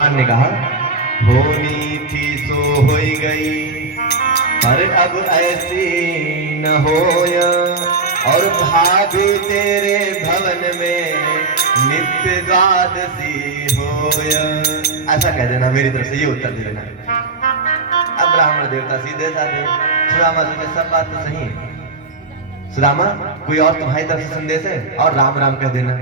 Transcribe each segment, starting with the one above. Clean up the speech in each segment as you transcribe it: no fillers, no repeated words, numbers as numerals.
ने कहा होनी थी सो हो गई, पर अब ऐसी न होया। और भाभी तेरे भवन में नित्य द्वादशी होया। ऐसा कह देना, मेरी तरफ से ये उत्तर दे देना। अब ब्राह्मण देवता सीधे साधे सुदामा सोचे सब बात तो सही है। सुदामा कोई और तुम्हारी तरफ से संदेश है? और राम राम कह देना।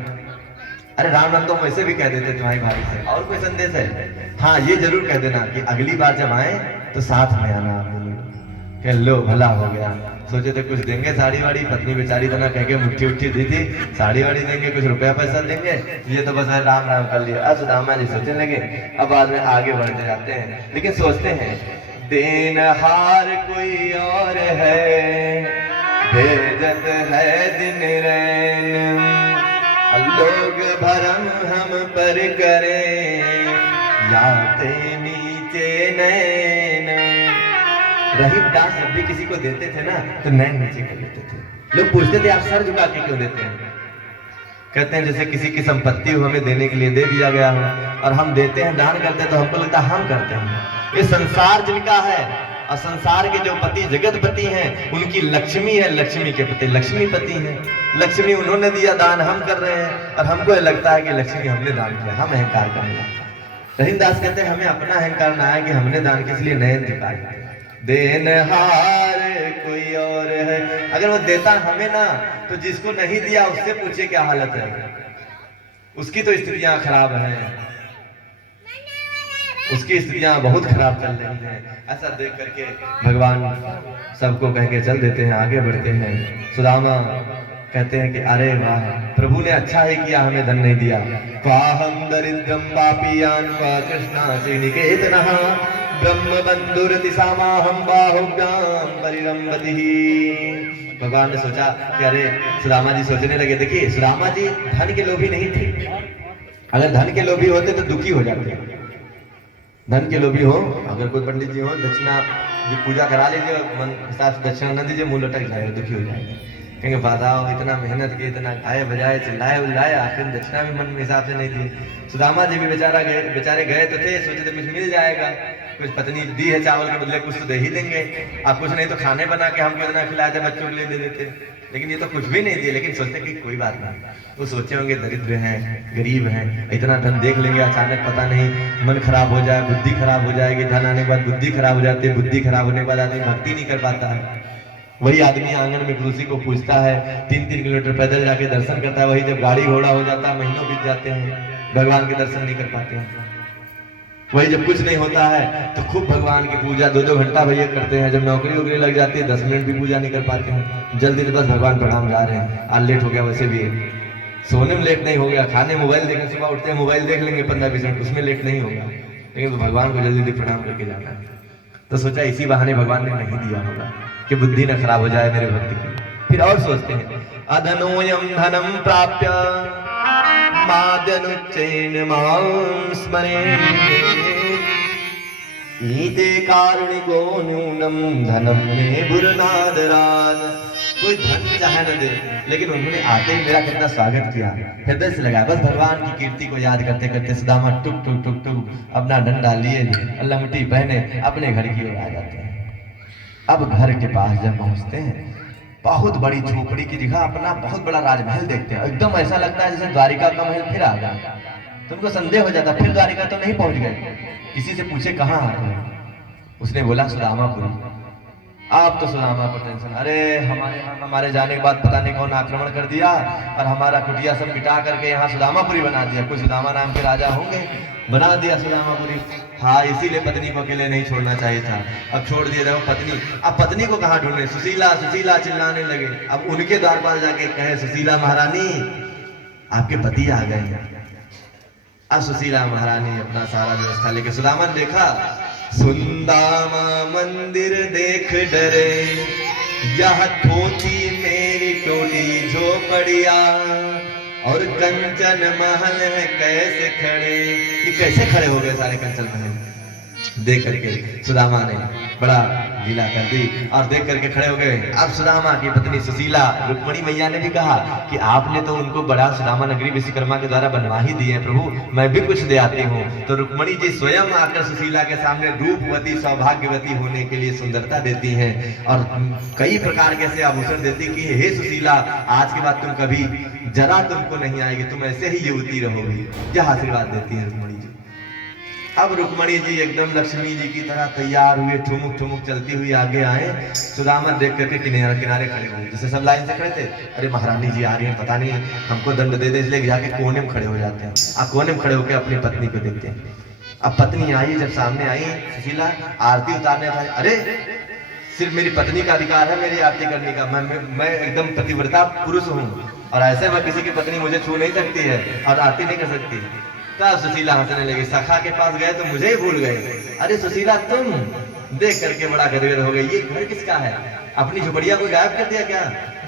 अरे राम राम तो वैसे भी कह देते तुम्हारी भाई से, और कोई संदेश है? हाँ ये जरूर कह देना कि अगली बार जब आए तो साथ में आना। कह लो भला हो गया। सोचे थे कुछ देंगे साड़ी वाड़ी, पत्नी बेचारी तना कह के मुट्ठी उट्ठी दी थी, साड़ी वाड़ी देंगे, कुछ रुपया पैसा देंगे। ये तो बस राम राम कर लिया। अब सुदामा जी सोचने लगे, अब बाद में आगे बढ़ते जाते हैं, लेकिन सोचते हैं देनहार कोई और है, भेजत है दिन रैन, लोग भरम हम पर करें, याते नीचे नैन। रहीमदास जब भी किसी को देते थे ना तो नैन नीचे कर लेते थे। लोग पूछते थे आप सर झुका के क्यों देते हैं? कहते हैं जैसे किसी की संपत्ति हमें देने के लिए दे दिया गया हो, और हम देते हैं, दान करते हैं, तो हमको लगता है हम करते हैं। ये संसार जिनका है, और संसार के जो पति जगतपति हैं उनकी लक्ष्मी है, लक्ष्मी के पति लक्ष्मीपति हैं। लक्ष्मी उन्होंने दिया, दान हम कर रहे हैं, और हमको लगता है कि लक्ष्मी हमने दान किया, हम अहंकार करने लगते हैं। रहीमदास कहते हैं हमें अपना अहंकार ना है कि हमने दान किया इसलिए नयन झुकाए। देनहार कोई और है। अगर वो देता हमें ना तो जिसको नहीं दिया उससे पूछे क्या हालत है, उसकी तो स्त्रियां खराब हैं, उसकी स्त्रियां बहुत खराब चल रही हैं। ऐसा देख करके भगवान सबको कह के चल देते हैं, आगे बढ़ते हैं। सुदामा कहते हैं कि अरे वाह, प्रभु ने अच्छा ही किया हमें धन नहीं दिया। क्वाहम दरिद्रम पापियान क्वा कृष्णा श्रीनिकेतनः ब्रह्म बंधुरति सामाहम बाहुभ्याम परिरंभतिः। भगवान ने सोचा कि अरे सुदामा जी सोचने लगे, देखिए सुदामा जी धन के लोभी नहीं थे। अगर धन के लोभी होते तो दुखी हो जाते। धन के लोभी हो, अगर कोई पंडित जी हो, दक्षिणा जो पूजा करा लीजिए, मन हिसाब से दक्षिणा न दीजिए, मुंह लटक जाएगा, दुखी हो जाएगा। कहेंगे बताओ इतना मेहनत की, इतना गाए बजाए चिल्लाए उल्लाए, आखिर दक्षिणा भी मन हिसाब से नहीं दी। सुदामा जी भी बेचारे गए तो थे, सोचे तो कुछ मिल जाएगा, कुछ पत्नी दी है चावल के बदले, कुछ तो दे ही देंगे, आप कुछ नहीं तो खाने बना के हमको इतना खिलाया था, बच्चों के लिए दे देते। लेकिन ये तो कुछ भी नहीं दिए, लेकिन सोचते कि कोई बात नहीं। वो सोचे होंगे दरिद्र हैं, गरीब हैं, इतना धन देख लेंगे, अचानक पता नहीं मन खराब हो जाए, बुद्धि खराब हो जाएगी। धन आने के बाद बुद्धि खराब हो जाती है, बुद्धि खराब होने के बाद आदमी भक्ति नहीं कर पाता है। वही आदमी आंगन में तुलसी को पूछता है, 3-3 किलोमीटर पैदल जाके दर्शन करता है, वही जब गाड़ी घोड़ा हो जाता है, महीनों बीत जाते हैं, भगवान के दर्शन नहीं कर पाते हैं। वही जब कुछ नहीं होता है तो खूब भगवान की पूजा 2-2 घंटा भैया करते हैं। जब नौकरी वोकरी लग जाती है 10 मिनट भी पूजा नहीं कर पाते हैं। जल्दी से बस भगवान प्रणाम जा रहे हैं, आज लेट हो गया, वैसे भी सोने में लेट नहीं हो गया, खाने मोबाइल देखने, सुबह उठते हैं मोबाइल देख लेंगे 15-20 मिनट, उसमें लेट नहीं होगा, लेकिन तो भगवान को जल्दी प्रणाम करके जाना है। तो सोचा इसी बहाने भगवान ने नहीं दिया होगा कि बुद्धि न खराब हो जाए मेरे भक्त की। फिर और सोचते हैं अधनोयम धनम प्राप्य मादनुच्चैन मां स्मरेत्, नीते कारुणिको नूनम धनम में बुरनादरान। कोई धन चाहे न दे, लेकिन उन्होंने आते ही मेरा कितना स्वागत किया, हृदय से लगाया। बस भगवान की कीर्ति को याद करते करते सुदामा टुक टुक टुक टुक अपना डंडा लिए लंगटी पहने अपने घर की ओर आ जाते हैं। अब घर के पास जब पहुंचते हैं, बहुत बड़ी झोपड़ी की जगह अपना बहुत बड़ा राजमहल देखते हैं। एकदम ऐसा लगता है जैसे द्वारिका का महल फिर आ गया। तुमको संदेह हो जाता फिर द्वारिका तो नहीं पहुंच गए। किसी से पूछे कहाँ आ रहे हो, उसने बोला सुदामापुरी। आप तो सुदामा पर टेंशन, अरे हमारे जाने के बाद पता नहीं कौन आक्रमण कर दिया और हमारा कुटिया सब मिटा करके यहाँ सुदामापुरी बना दिया। कोई सुदामा नाम के राजा होंगे, बना दिया सुदामापुरी। हाँ इसीलिए पत्नी को अकेले नहीं छोड़ना चाहिए था, अब छोड़ दिए देखो पत्नी। अब पत्नी को कहाँ ढूंढे, सुशीला सुशीला चिल्लाने लगे। अब उनके द्वार पर जाके कहे सुशीला महारानी आपके पति आ गए। अब सुशीला महारानी अपना सारा व्यवस्था लेके, सुदामा ने देखा सुदामा मंदिर देख डरे, यह थोती मेरी टोली झोपड़िया, और कंचन महल है कैसे खड़े। ये कैसे खड़े हो गए सारे कंचन महल? देख करके सुदामा ने बड़ा गीला कर दी और देख करके खड़े हो गए। अब सुदामा की पत्नी सुशीला, रुक्मणी मैया ने भी कहा कि आपने तो उनको बड़ा सुदामा नगरी विश्वकर्मा के द्वारा बनवा ही दी है प्रभु, मैं भी कुछ दे आती हूँ। तो रुक्मणी जी स्वयं आकर सुशीला के सामने रूपवती सौभाग्यवती होने के लिए सुंदरता देती हैं और कई प्रकार के ऐसे आभूषण देती कि हे सुशीला, आज के बाद तुम कभी जरा तुमको नहीं आएगी, तुम ऐसे ही युवती रहोगी। यह आशीर्वाद देती है रुक्मणी जी। अब रुक्मणी जी एकदम लक्ष्मी जी की तरह तैयार हुए, ठुमुक ठुमुक चलती हुई आगे आए। सुदामा देख करके किनारे किनारे खड़े हुए, जैसे सब लाइन से खड़े थे। अरे महारानी जी आ रही है, पता नहीं हमको दंड दे दे, इसलिए जाके कोने में खड़े हो जाते हैं। कोने में खड़े होकर अपनी पत्नी को देखते हैं। अब पत्नी आई, जब सामने आई सुशीला आरती उतारने था। अरे सिर्फ मेरी पत्नी का अधिकार है मेरी आरती करने का, मैं एकदम पतिव्रता पुरुष हूँ और ऐसे में किसी की पत्नी मुझे छू नहीं सकती है और आरती नहीं कर सकती। तब सुशीला हंसने लगी। सखा के पास गए तो मुझे ही भूल गए। अरे सुशीला तुम, देख करके बड़ा गदगद हो गई। ये घर किसका है? अपनी झुपड़िया को गायब कर दिया क्या?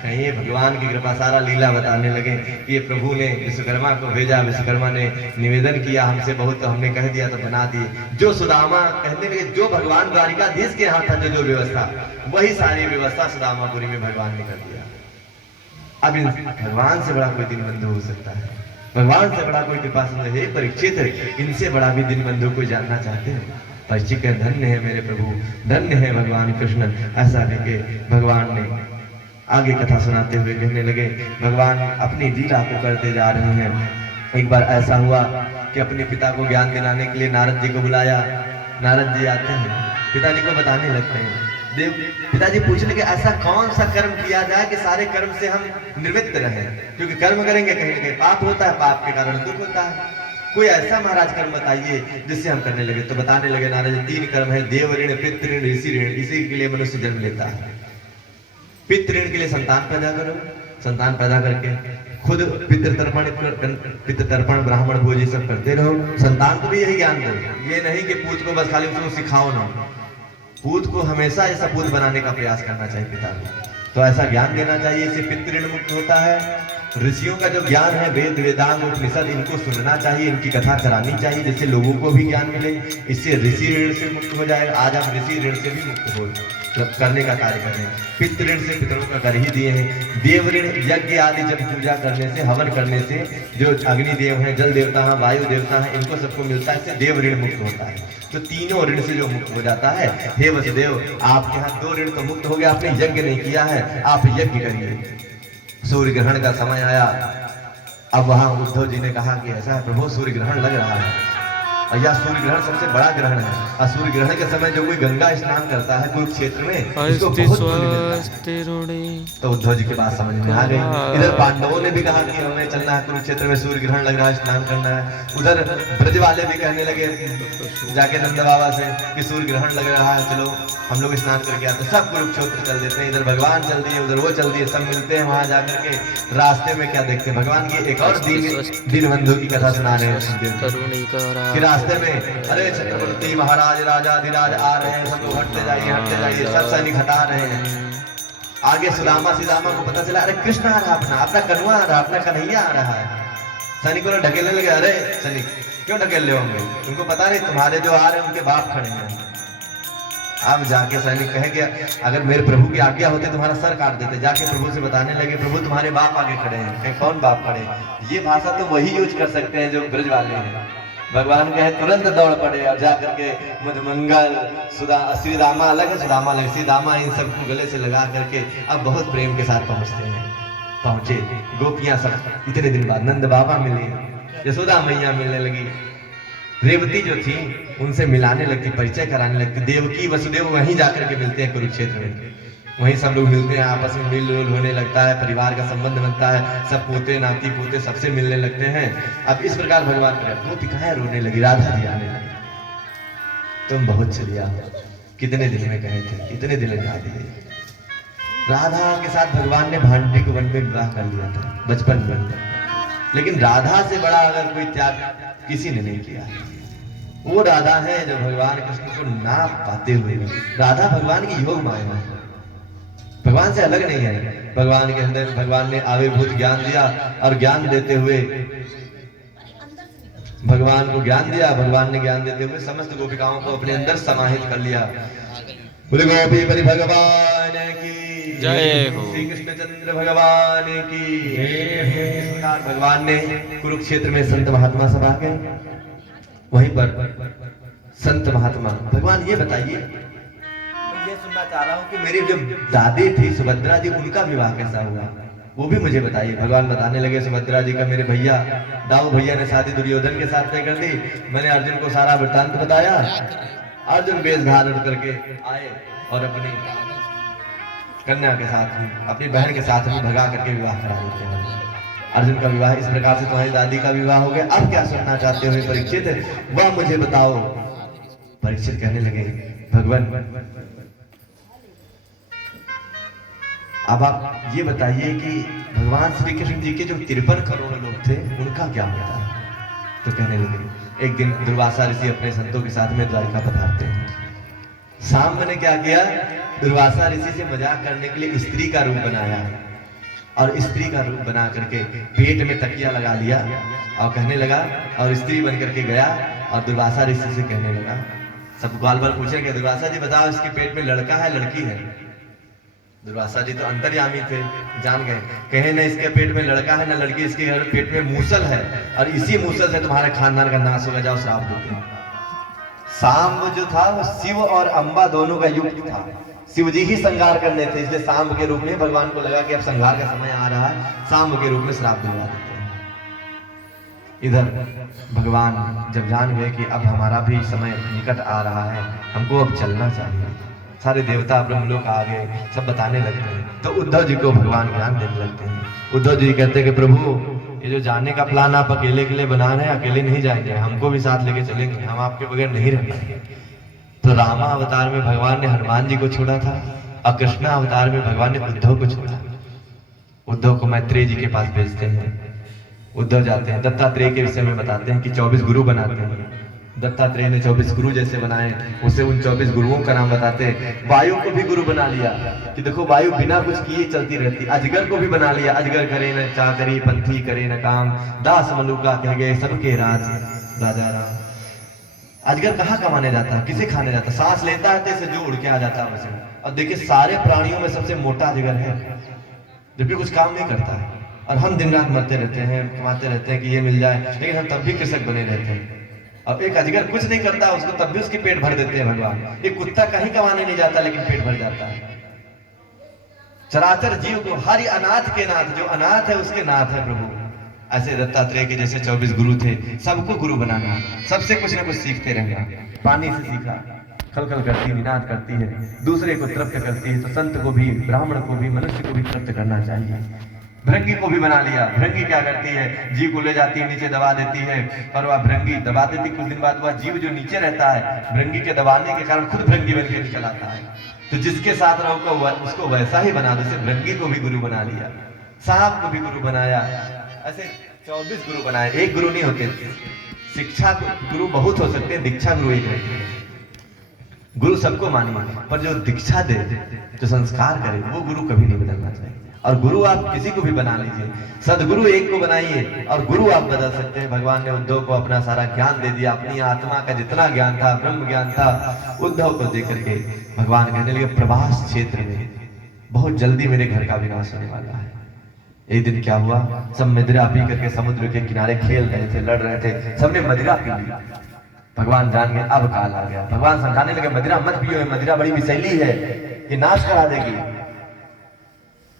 कहीं भगवान की कृपा, सारा लीला बताने लगे कि ये प्रभु ने विश्वकर्मा को भेजा, विश्वकर्मा ने निवेदन किया हमसे बहुत, तो हमने कह दिया तो बना दिए। जो सुदामा कहने लगे, जो भगवान द्वारिकाधीश के यहाँ था जो व्यवस्था, वही सारी व्यवस्था सुदामापुरी में भगवान ने कर दिया। अब भगवान से बड़ा कोई दीनबंधु हो सकता है? भगवान से बड़ा कोई कृपा सुंदर है? परीक्षित, इनसे बड़ा भी दीनबंधु को जानना चाहते हैं? परीक्षित है, धन्य है मेरे प्रभु, धन्य है भगवान कृष्ण। ऐसा कहके भगवान ने आगे कथा सुनाते हुए कहने लगे, भगवान अपनी लीला को करते जा रहे हैं। एक बार ऐसा हुआ कि अपने पिता को ज्ञान दिलाने के लिए नारद जी को बुलाया। नारद जी आते हैं, पिताजी को बताने लगते हैं। पिताजी पूछने के ऐसा कौन सा कर्म किया जाए कि सारे कर्म से हम निवृत्त रहें, क्योंकि कर्म करेंगे कहीं न कहीं पाप होता है, पाप के कारण दुख होता है। कोई ऐसा महाराज कर्म बताइए जिससे हम करने लगे। तो बताने लगे नारद जी, 3 कर्म है, देव ऋण, पितृ ऋण, ऋषि ऋण। इसी के लिए मनुष्य जन्म लेता है। पितृ ऋण के लिए संतान पैदा करो, संतान पैदा करके खुद पितृतर्पण ब्राह्मण भोज ये सब करते रहो। संतान को भी यही ज्ञान दो, ये नहीं कि पूत को बस खाली उसको सिखाओ ना, पूत को हमेशा ऐसा पूत बनाने का प्रयास करना चाहिए पिता को। तो ऐसा ज्ञान देना चाहिए, इससे पितृ ऋण मुक्त होता है। ऋषियों का जो ज्ञान है, वेद वेदांग उपनिषद, इनको सुनना चाहिए, इनकी कथा करानी चाहिए, जिससे लोगों को भी ज्ञान मिले। इससे ऋषि ऋण से मुक्त हो जाएगा। आज आप ऋषि ऋण से भी मुक्त हो करने का कार्य कर रहे हैं। पितृ ऋण से पितरों का कर ही दिए हैं। देव ऋण, यज्ञ आदि जब पूजा करने से, हवन करने से जो अग्निदेव हैं, जल देवता हैं, वायु देवता हैं, इनको सबको मिलता है, इससे देव ऋण मुक्त होता है। तो तीनों ऋण से जो मुक्त हो जाता है। हे वसुदेव, आपके यहाँ 2 ऋण तो मुक्त हो गया, आपने यज्ञ नहीं किया है, आप यज्ञ करिए। सूर्य ग्रहण का समय आया। अब वहां उद्धव जी ने कहा कि ऐसा है प्रभु, सूर्य ग्रहण लग रहा है और यह सूर्य ग्रहण सबसे बड़ा ग्रहण है। और सूर्य ग्रहण के समय जो कोई गंगा स्नान करता है कुरुक्षेत्र में, उसको बहुत पुण्य मिलता है। तो उद्धव जी के बात समझ में आ गई। इधर पांडवों ने भी कहा कि हमें चलना है कुरुक्षेत्र में, सूर्य ग्रहण लग रहा है, स्नान करना है। उधर ब्रज वाले भी कहने लगे जाके नंद बाबा से कि सूर्य ग्रहण लग रहा है, चलो हम लोग स्नान करके आते। सब कुरुक्षेत्र चल देते हैं। इधर भगवान चल दिए, उधर वो चल दिए, सब मिलते हैं वहां जाकर के। रास्ते में क्या देखते हैं, भगवान की एक और दीनबंधु की कथा सुना रहे हैं। रास्ते में अरे छत्रपति महाराज राजाधिराज आ रहे हैं, सबको हटते जाइए, सब सैनिक हटा रहे हैं। आगे सुदामा सीदामा को पता चला, अरे कृष्ण आ रहा, अपना कन्वा आ रहा, अपना कन्हैया आ रहा है। सैनिकों ने ढकेलने लगे। अरे सैनिक क्यों ढकेल ले होंगे, तुमको पता नहीं तुम्हारे जो आ रहे हैं उनके बाप खड़े हैं। अब जाके सैनिक कहेंगे, अगर मेरे प्रभु की आज्ञा होती तुम्हारा सर काट देते। जाके प्रभु से बताने लगे, प्रभु तुम्हारे बाप आगे खड़े हैं। कहीं कौन बाप खड़े? ये भाषा तो वही यूज कर सकते हैं जो ब्रज वाले हैं। भगवान कहे तुरंत दौड़ पड़े और जाकर के मधुमंगल श्रीदामा अलग है, सुदामा अलग, श्रीदामा इन सबको गले से लगा करके अब बहुत प्रेम के साथ पहुंचे। गोपियां सब इतने दिन बाद नंद बाबा मिले, यशोदा मैया मिलने लगी, रेवती जो थी उनसे मिलाने लगती, परिचय कराने लगती। देवकी वसुदेव वहीं जाकर के मिलते हैं कुरुक्षेत्र में, वहीं सब लोग मिलते हैं, आपस में मिल होने लगता है, परिवार का संबंध बनता है, सब पोते नाती पोते सबसे मिलने लगते हैं। अब इस प्रकार भगवान गोपिकाएं रोने लगी, राधा जी आने लगी, तुम बहुत चलिया, कितने दिन में कहे थे, कितने दिन लगा दिए। राधा के साथ भगवान ने भांडे को वन में विवाह कर लिया था बचपन में, लेकिन राधा से बड़ा अगर कोई त्याग किसी ने नहीं किया। वो राधा है जो भगवान कृष्ण को ना पाते हुए, राधा भगवान की योग माया है, भगवान से अलग नहीं है। भगवान के अंदर भगवान ने आविर्भूत ज्ञान दिया और ज्ञान देते हुए भगवान को ज्ञान दिया, भगवान ने ज्ञान देते हुए समस्त गोपिकाओं को अपने अंदर समाहित कर लिया। बोले गोपीपति भगवान की जय हो। श्री कृष्णचंद्र भगवान की जय हो। इस प्रकार भगवान ने कुरुक्षेत्र में संत महात्मा सब आ गए। वहीं पर संत महात्मा भगवान ये बताइए, मैं ये सुनना चाह रहा हूँ कि मेरी जो दादी थी सुभद्रा जी, उनका विवाह कैसा हुआ, वो भी मुझे बताइए। भगवान बताने लगे सुभद्रा जी का मेरे भैया दाऊ भैया ने शादी दुर्योधन के साथ तय कर दी। मैंने अर्जुन को सारा वृत्तांत बताया। अर्जुन वेश धारण करके आए और अपनी कन्या के साथ में, अपनी बहन के साथ में भगा करके विवाह करा देते हैं। अर्जुन का विवाह इस प्रकार से तुम्हारी दादी का विवाह हो गया। अब क्या सुनना चाहते हो परीक्षित, वह मुझे बताओ। परीक्षित कहने लगे, भगवान अब आप ये बताइए कि भगवान श्री कृष्ण जी के जो 53 करोड़ लोग थे उनका क्या होता है। तो कहने लगे, एक दिन दुर्वासा ऋषि अपने संतों के साथ में द्वारिका पधारते हैं। शाम ने क्या किया, दुर्वासा ऋषि से मजाक करने के लिए स्त्री का रूप बनाया और स्त्री का रूप बना करके पेट में तकिया लगा लिया और कहने लगा, और स्त्री बन करके गया और दुर्वासा ऋषि से कहने लगा। सब बाल बाल पूछेंगे, दुर्वासा जी बताओ इसके पेट में लड़का है लड़की है। दुर्वासा जी तो अंतर्यामी थे, जान गए। कहे न इसके पेट में लड़का है न लड़की, इसके पेट में मूसल है और इसी मूसल से तुम्हारे खानदान का नाश होगा, जाओ श्राप देते हैं। सांब जो था वो शिव और अंबा दोनों का युग था। शिव जी ही संहार करने थे, इसलिए सांब के रूप में भगवान को लगा कि अब संहार का समय आ रहा है, सांब के रूप में श्राप दिलवा देते हैं। इधर भगवान जब जान गए कि अब हमारा भी समय निकट आ रहा है, हमको अब चलना चाहिए, सारे देवता ब्रह्मलोक आ गए, सब बताने लगते हैं। तो उद्धव जी को भगवान ज्ञान देने लगते हैं। उद्धव जी कहते हैं कि प्रभु ये जो जाने का प्लान आप अकेले के लिए बना रहे हैं, अकेले नहीं जाएंगे, हमको भी साथ लेके चलेंगे, हम आपके बगैर नहीं रह पाएंगे। तो रामा अवतार में भगवान ने हनुमान जी को छोड़ा था और कृष्णा अवतार में भगवान ने उद्धव को छोड़ा। उद्धव को मैत्रेय जी के पास भेजते हैं। उद्धव जाते हैं, दत्तात्रेय के विषय में बताते हैं कि 24 गुरु बनाते हैं। दत्तात्रेय ने 24 गुरु जैसे बनाए, उसे उन 24 गुरुओं का नाम बताते हैं। वायु को भी गुरु बना लिया कि देखो वायु बिना कुछ किए चलती रहती। अजगर को भी बना लिया, अजगर करे न चाकरी, पंथी करे न काम, दास मलुका कह गए सबके राज राजा राम। अजगर कहाँ कमाने जाता है, किसे खाने जाता है, सांस लेता है तो जो उड़ के आ जाता है वैसे। और देखिए सारे प्राणियों में सबसे मोटा अजगर है, जबकि कुछ काम नहीं करता है। और हम दिन रात मरते रहते हैं, कमाते रहते हैं कि ये मिल जाए, लेकिन हम तब भी कृषक बने रहते हैं। और एक अजगर कुछ नहीं करता, उसको तब भी उसके पेट भर देते हैं भगवान। एक कुत्ता कहीं कमाने नहीं जाता लेकिन पेट भर जाता है। चराचर जीव को, हरि अनाथ के नाथ, जो अनाथ है उसके नाथ है प्रभु। ऐसे दत्तात्रेय के जैसे 24 गुरु थे, सबको गुरु बनाना, सबसे कुछ ना कुछ सीखते रहना। पानी से सीखा, खलखल करती निनाद करती है, दूसरे को तृप्त करती है, तो संत को भी, ब्राह्मण को भी, मनुष्य को भी तृप्त करना चाहिए। भृंगी को भी बना लिया। भृंगी क्या करती है, जीव को ले जाती है, नीचे दबा देती है, और वह भृंगी दबा देती, कुछ दिन बाद वह जीव जो नीचे रहता है भृंगी के दबाने के कारण खुद भृंगी बन के निकल आता है। तो जिसके साथ रहो उसको वैसा ही बना दो। जैसे भृंगी को भी गुरु बना लिया, सांप को भी गुरु बनाया, ऐसे 24 गुरु बनाए। एक गुरु नहीं होते, शिक्षा गुरु बहुत हो सकते हैं, दीक्षा गुरु एक रहते हैं। गुरु सबको मानिए, पर जो दीक्षा दे, जो संस्कार करे, वो गुरु कभी नहीं बदलना चाहिए। और गुरु आप किसी को भी बना लीजिए, सदगुरु एक को बनाइए और गुरु आप बदल सकते हैं। भगवान ने उद्धव को अपना सारा ज्ञान दे दिया, अपनी आत्मा का जितना ज्ञान था, ब्रह्म ज्ञान था, उद्धव को दे करके भगवान कहने लगे, प्रभास क्षेत्र में बहुत जल्दी मेरे घर का विनाश होने वाला है। एक दिन क्या हुआ, सब मदिरा पी करके समुद्र के किनारे खेल रहे थे, लड़ रहे थे, सबने मदिरा पी ली। भगवान जान गए अब काल आ गया। भगवान समझाने लगे, मदिरा मत पियो, मदिरा बड़ी विषैली है, ये नाश करा देगी।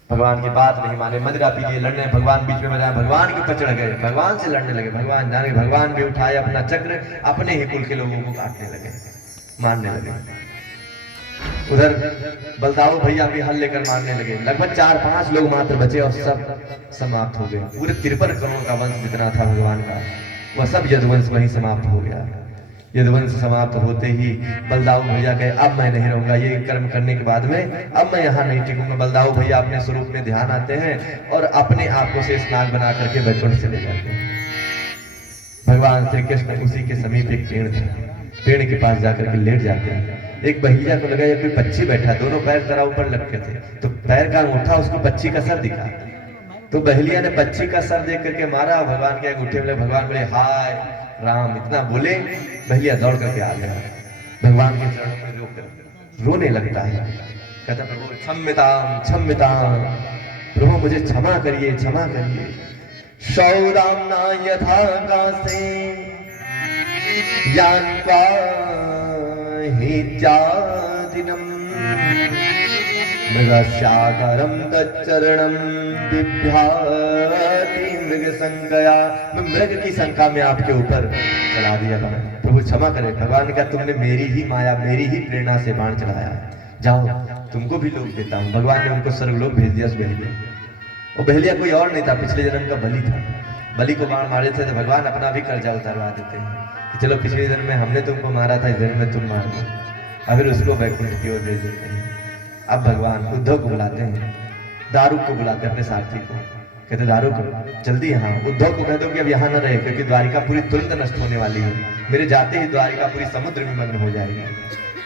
भगवान की बात नहीं माने, मदिरा पी लिए, लड़ने, भगवान बीच में बजाया, भगवान के ऊपर चढ़ गए, भगवान से लड़ने लगे। भगवान जाने, भगवान भी उठाए अपना चक्र, अपने ही कुल के लोगों को काटने लगे, मारने लगे। उधर बलदाऊ भैया भी हल लेकर मारने लगे। लगभग 4-5 लोग मात्र बचे और सब समाप्त हो गए। पूरे 53 करोड़ का वंश जितना था भगवान का, वह सब यदुवंश वहीं समाप्त हो गया। यदुवंश समाप्त होते ही बलदाऊ भैया कहे, अब मैं नहीं रहूंगा, ये कर्म करने के बाद में अब मैं यहाँ नहीं टिकूंगा। बलदाऊ भैया अपने स्वरूप में ध्यान आते हैं और अपने आप को शेष नाग बना करके वैकुंठ चले जाते हैं। भगवान श्री कृष्ण उसी के समीप एक पेड़ था, पेड़ के पास जाकर के लेट जाते हैं। एक बहिलिया को लगा ये कोई पक्षी बैठा, दोनों पैर जरा ऊपर लटके थे, तो पैर का अंगूठा उसको पक्षी का सर दिखा। तो बहिलिया ने पक्षी का सर देख करके मारा, भगवान के अंगूठे में। भगवान बोले, हाय राम, इतना बोले बहिलिया दौड़ करके आ गया, भगवान के चरणों में रोक कर रोने लगता है, कहता प्रभु क्षम्यतां क्षम्यतां, प्रभु मुझे क्षमा करिए क्षमा करिए। सौदाम्ना यथा कासे यान्त्वा हित्यादिनम् मृगस्याकारं तच्चरणं बिभ्याति मृगशंकया। मैं मृग की शंका में आपके ऊपर चला दिया था, प्रभु क्षमा करें। भगवान ने कहा तुमने मेरी ही माया मेरी ही प्रेरणा से बाण चढ़ाया, जाओ तुमको भी लोक देता हूँ। भगवान ने उनको स्वर्गलोक भेज दिया उस बहेलिया। वो बहेलिया कोई और नहीं था, पिछले जन्म का बलि था। बलि को बाण मारे थे तो भगवान अपना भी कर्जा उतारवा देते हैं कि चलो पिछले जन्म में हमने तुमको मारा था, इस जन्म में तुम मार दो, और फिर उसको वैकुंठ की ओर भेज देते हैं। अब भगवान उद्धव को बुलाते हैं, दारुक को बुलाते हैं अपने सारथी को, कहते दारुक जल्दी यहाँ। उद्धव को कह दो कि अब यहाँ न रहे, क्योंकि द्वारिका पूरी तुरंत नष्ट होने वाली है, मेरे जाते ही द्वारिका पूरी समुद्र में मग्न हो जाएगी।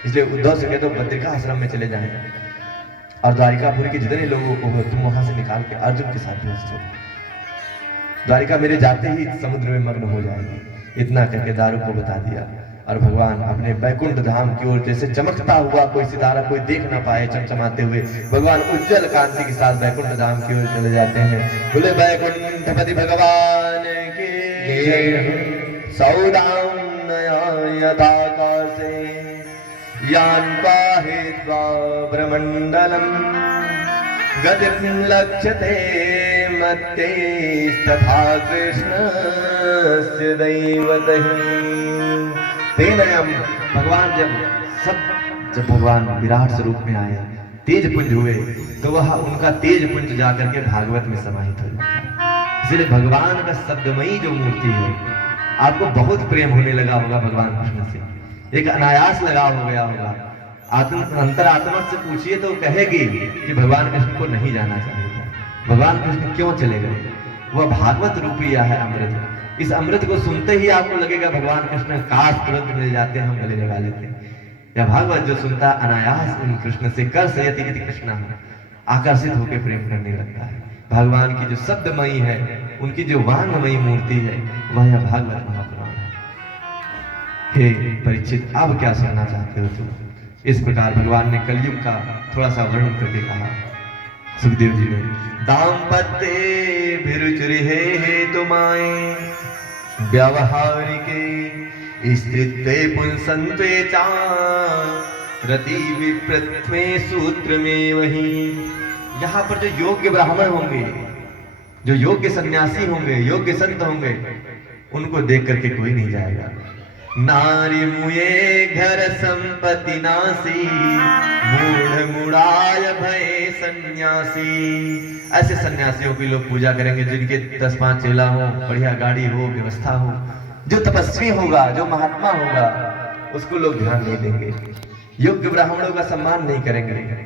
इसलिए उद्धव से कह दो बद्रिका आश्रम में चले जाएं और द्वारिकापुरी के जितने लोगों को तुम वहां से निकाल के अर्जुन के साथ भेज दो, द्वारिका मेरे जाते ही समुद्र में मग्न हो जाएगी। इतना करके दारुक को बता दिया और भगवान अपने बैकुंठ धाम की ओर जैसे चमकता हुआ कोई सितारा कोई देख ना पाए चमचमाते हुए, भगवान उज्जवल कांति के साथ बैकुंठ धाम की ओर चले जाते हैं। बोले बैकुंठपति भगवान की। सौदाम्नया यथाकाशे यान्त्वा हित्वा ब्रह्मण्डलम् गतिर्लक्ष्यते मत्तेस्तथा कृष्णस्य दैवतः। तेनयम् भगवान जब भगवान विराट स्वरूप में आए, तेज पुंज हुए, तो वह उनका तेज पुंज जाकर के भागवत में समाहित हो जाता है। इसलिए भगवान का शब्दमयी जो मूर्ति है, आपको बहुत प्रेम होने लगा होगा भगवान कृष्ण से, एक अनायास लगाव हो गया होगा। अंतरात्मा से पूछिए तो कहेगी कि भगवान कृष्ण को नहीं जाना चाहिए, भगवान कृष्ण क्यों चले गए। वह भागवत रूपी है अमृत, इस अमृत को सुनते ही आपको लगेगा भगवान कृष्ण काश तुरंत मिल जाते, हम गले लगा लेते। या भागवत जो सुनता अनायास उन कृष्ण से कर सयति कृष्ण आकर्षित होकर प्रेम करने लगता है। भगवान की जो शब्दमयी है, उनकी जो वांगमयी मूर्ति है, वह यह भागवत महापुराण है। हे परीक्षित, अब क्या सुनना चाहते हो तुम। इस प्रकार भगवान ने कलयुग का थोड़ा सा वर्णन करके कहा। सुखदेव जी ने दाम्पत्ये भिरुचिरे हेतु माए व्यावहारिके स्त्रीत्वे पुंसन्त्वे चा रति विप्रत्वे सूत्र में वही। यहाँ पर जो योग्य ब्राह्मण होंगे, जो योग्य सन्यासी होंगे, योग्य संत होंगे, उनको देख करके कोई नहीं जाएगा। नारी मुए घर संपत्ति नासी मूढ़ मुड़ाय भय सन्यासी। ऐसे सन्यासियों की लोग पूजा करेंगे जिनके 10-5 चेला हो, बढ़िया गाड़ी हो, व्यवस्था हो। जो तपस्वी होगा, जो महात्मा होगा, उसको लोग ध्यान नहीं देंगे, योग्य ब्राह्मणों का सम्मान नहीं करेंगे।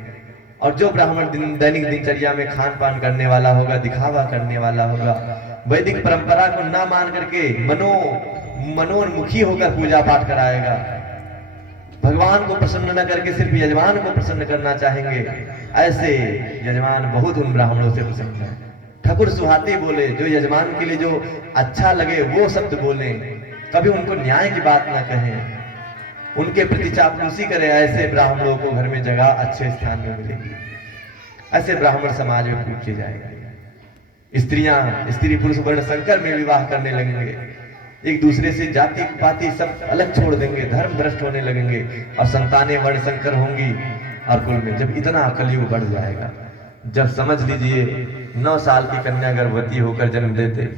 और जो ब्राह्मण दैनिक दिनचर्या में खान पान करने वाला होगा, दिखावा करने वाला होगा, वैदिक परंपरा को ना मान करके मनोन्मुखी होकर पूजा पाठ कराएगा, भगवान को प्रसन्न न करके सिर्फ यजमान को प्रसन्न करना चाहेंगे, ऐसे यजमान बहुत उन ब्राह्मणों से प्रसन्न है। ठाकुर सुहाती बोले, जो यजमान के लिए जो अच्छा लगे वो शब्द बोले, कभी उनको न्याय की बात ना कहें, उनके प्रति चापलूसी करे, ऐसे ब्राह्मणों को घर में जगह अच्छे स्थान में मिलेगी। ऐसे ब्राह्मण समाज में पूछे जाएगा। स्त्रियां स्त्री पुरुष वर्ण संकर में विवाह करने लगेंगे, एक दूसरे से जाति पाति सब अलग छोड़ देंगे, धर्म भ्रष्ट होने लगेंगे और संतानें वर्ण संकर होंगी। और कुल में जब इतना कलयुग बढ़ जाएगा, जब समझ लीजिए 9 साल की कन्या गर्भवती होकर जन्म देते,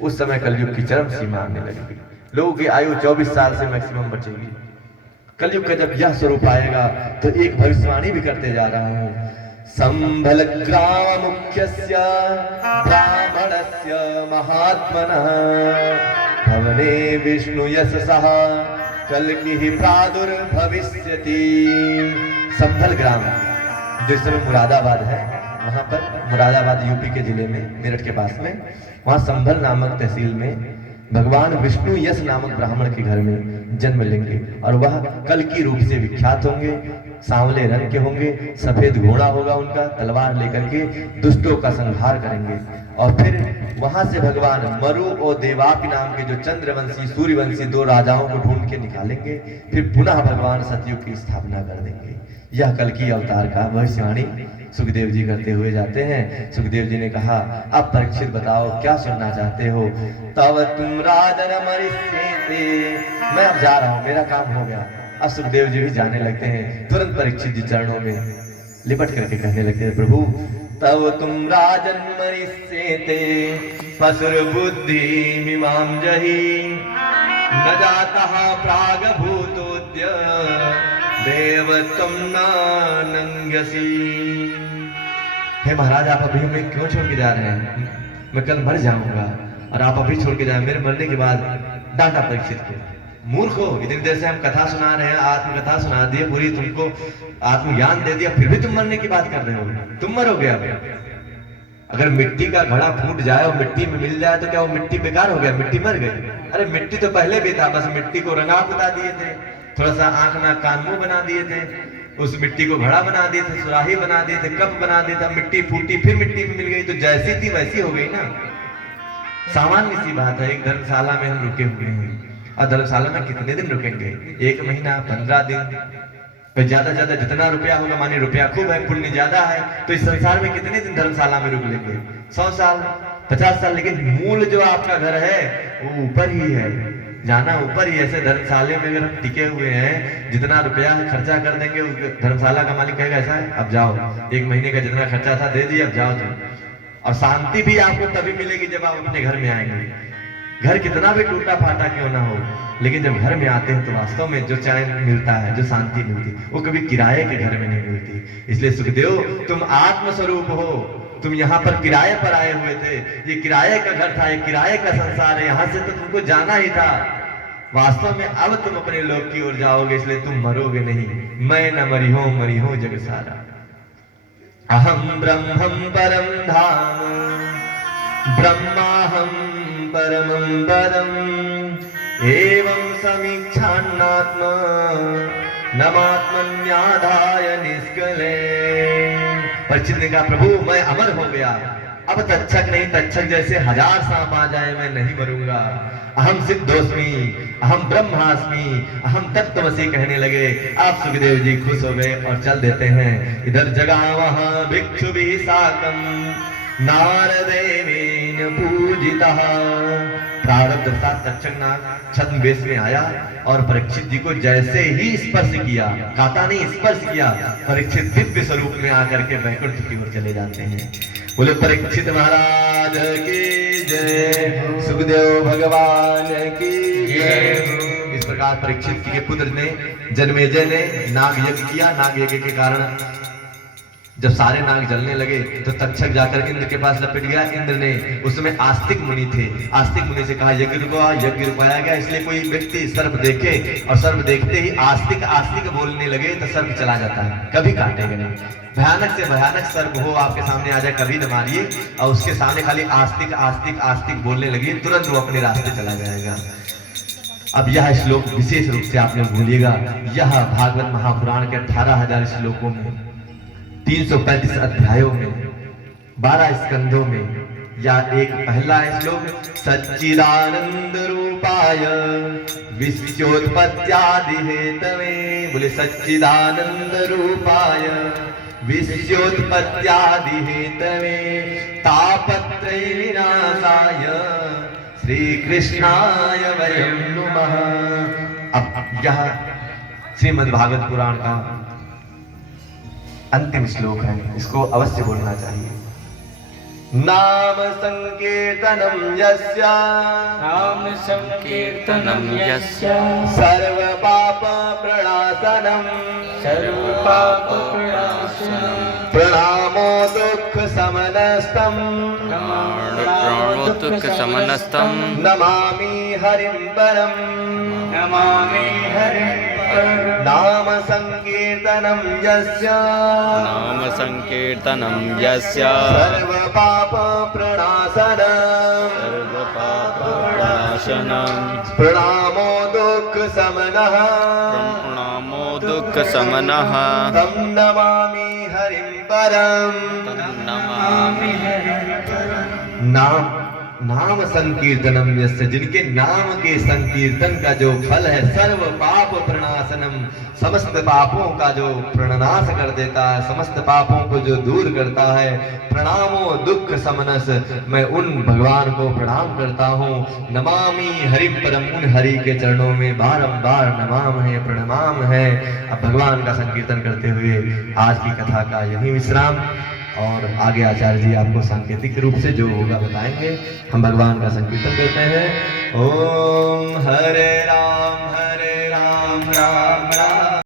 उस समय कलयुग की चरम सीमा आने लगेगी। लोगों की आयु 24 साल से मैक्सिमम बचेगी। कलयुग का जब यह स्वरूप आएगा तो एक भविष्यवाणी भी करते जा रहा हूँ। संभल ग्राम मुख्यस्य ब्राह्मणस्य महात्मनः भवने विष्णु यशसः कल्किः प्रादुर्भविष्यति। संभल ग्राम जो इस समय मुरादाबाद है, वहां पर मुरादाबाद यूपी के जिले में, मेरठ के पास में, वहां संभल नामक तहसील में भगवान विष्णु यश नामक ब्राह्मण के घर में जन्म लेंगे और वह कल की रूप से विख्यात होंगे। सांवले रंग के होंगे, सफेद घोड़ा होगा उनका, तलवार लेकर के दुष्टों का संहार करेंगे और फिर वहां से भगवान मरु और देवापि नाम के जो चंद्रवंशी सूर्यवंशी दो राजाओं को ढूंढ के निकालेंगे, फिर पुनः भगवान सतयुग की स्थापना कर देंगे। यह कल की अवतार का भविष्यवाणी सुखदेव जी करते हुए जाते हैं। सुखदेव जी ने कहा, अब परीक्षित बताओ क्या सुनना चाहते हो। तब तुम राजन मरिष्येते, मैं अब जा रहा हूं, मेरा काम हो गया। अब सुखदेव जी भी जाने लगते हैं। तुरंत परीक्षित जी चरणों में लिपट करके कहने लगते हैं, प्रभु तब तुम राजन मरिष्येते पसुर बुद्धि मीमां जहि न जाता प्राग भूतोद्य देव तुम नानंगसी। हे महाराज, आप अभी हमें क्यों छोड़ के जा रहे हैं? मैं कल मर जाऊंगा और आप अभी छोड़ के जाए। मेरे मरने के बाद डांटा परीक्षित को, मूर्ख हो, इतनी देर से हम कथा सुना रहे हैं, आत्मकथा सुना दी पूरी, तुमको आत्मज्ञान दे दिया, फिर भी तुम मरने की बात कर रहे हो। तुम मरोगे अब। अगर मिट्टी का घड़ा फूट जाए और मिट्टी में मिल जाए तो क्या वो मिट्टी बेकार हो गया? मिट्टी मर गई? अरे मिट्टी तो पहले भी था, बस मिट्टी को रंगा पुता दिए थे, थोड़ा सा आंख नाक कान मुंह बना दिए थे, उस मिट्टी को घड़ा बना दिए थे, सुराही बना दिए थे, कप बना दिया था, मिट्टी फूटी फिर मिट्टी में मिल गई, तो जैसी थी वैसी हो गई ना। सामान्य सी बात है। एक धर्मशाला में हम रुके हुए हैं, और धर्मशाला में कितने दिन रुकेंगे? 1 महीना, 15 दिन, तो ज्यादा ज्यादा जितना रुपया होगा, मानिए रुपया खूब है, पुण्य ज्यादा है, तो इस संसार में कितने दिन धर्मशाला में रुक लेंगे? 100 साल, 50 साल। लेकिन मूल जो आपका घर है वो ऊपर ही है, जाना ऊपर ही। ऐसे धर्मशाले में अगर हम टिके हुए हैं, जितना रुपया खर्चा कर देंगे, धर्मशाला का मालिक कहेगा ऐसा है, अब जाओ, 1 महीने का जितना खर्चा था दे दिया, अब जाओ तुम। और शांति भी आपको तभी मिलेगी जब आप अपने घर में आएंगे। घर कितना भी टूटा फाटा क्यों ना हो, लेकिन जब घर में आते हैं तो वास्तव में जो चैन मिलता है, जो शांति मिलती है, वो कभी किराए के घर में नहीं मिलती। इसलिए सुखदेव, तुम आत्मस्वरूप हो, तुम यहाँ पर किराए पर आए हुए थे। ये किराए का घर था, ये किराए का संसार है, यहाँ से तो तुमको जाना ही था। वास्तव में अब तुम अपने लोक की ओर जाओगे, इसलिए तुम मरोगे नहीं। मैं न मरी हो जग सारा। अहम ब्रह्मं परम धाम ब्रह्माहम परमं पदम् एवं समीक्षान्नात्मा नमात्मन्याधाय निष्कले। परीक्षित ने कहा, प्रभु मैं अमर हो गया, अब तक्षक नहीं, तक्षक जैसे 1000 सांप आ जाए मैं नहीं मरूंगा। अहम सिद्धोस्मि, अहम ब्रह्मास्मि, अहम तत्त्वमसि कहने लगे। आप सुखदेव जी खुश हो गए और चल देते हैं। इधर जगह वहां भिक्षु भी साकम नारदेवेन पूजितः। प्रारब्ध साथ तक्षक नाग छद्म वेश में आया और परीक्षित जी को जैसे ही स्पर्श किया, काटा नहीं स्पर्श किया, परीक्षित दिव्य स्वरूप में आकर के वैकुंठ की ओर चले जाते हैं। बोले परीक्षित महाराज की जय, सुखदेव भगवान की जय। इस प्रकार परीक्षित के पुत्र ने जन्मेजय ने नाग यज्ञ किया। नाग यज्ञ के कारण जब सारे नाग जलने लगे तो तक्षक जाकर इंद्र के पास लपट गया। इंद्र ने, उस समय आस्तिक मुनि थे, आस्तिक मुनि से कहा यज्ञ रुकवा। यज्ञ रुकवाया गया। इसलिए कोई व्यक्ति सर्प देखे और सर्प देखते ही आस्तिक आस्तिक बोलने लगे तो सर्प चला जाता है, कभी काटेगा नहीं। भयानक से भयानक सर्प हो आपके सामने आ जाए, कभी न मारिए। और उसके सामने खाली आस्तिक आस्तिक आस्तिक बोलने लगी, तुरंत वो अपने रास्ते चला जाएगा। अब यह श्लोक विशेष रूप से आप लोग भूलिएगा। यह भागवत महापुराण के 18,000 श्लोकों में, 335 अध्यायों में, 12 स्कंधों में, या एक पहला श्लोक सच्चिदानंद रूपाय विश्वोत्पत्त्यादि हेतवे। बोले सच्चिदानंद रूपाय विश्वोत्पत्त्यादि हेतवे तापत्रय विनाशाय श्री कृष्णाय वयं नमः। अब यह श्रीमद् भागवत पुराण का अंतिम श्लोक है, इसको अवश्य बोलना चाहिए। नाम संकीर्तनम यस्य, नाम संकीर्तनम यस्य सर्व पाप प्रणाशनम, सर्व पाप प्रणाशनम, प्रणामो दुख समनस्तम, प्रणो दुख समनस्तम, नमामि हरिं परम, नमामि हरिं परम। नाम संकीर्तनम यस्य, नाम संकीर्तनम यस्य सर्व पाप प्रणाशनम, सर्व पाप प्रणाशनम, प्रणामो दुख समनः, प्रणामो दुख समनः, तं नमामि हरिं परम, नमामि हरिं परम। नाम संकीर्तनम यस्य, जिनके नाम के संकीर्तन का जो फल है, सर्व पाप प्रणाशनम, समस्त पापों का जो प्रणनाश कर देता है, समस्त पापों को जो दूर करता है, प्रणामो दुख समनस, मैं उन भगवान को प्रणाम करता हूँ। नमामि हरिम पदम, उन हरि के चरणों में बारंबार नमाम है, प्रणाम है। अब भगवान का संकीर्तन करते हुए आज की कथा का यही विश्राम, और आगे आचार्य जी आपको सांकेतिक रूप से जो होगा बताएंगे। हम भगवान का संकीर्तन करते हैं। ओम हरे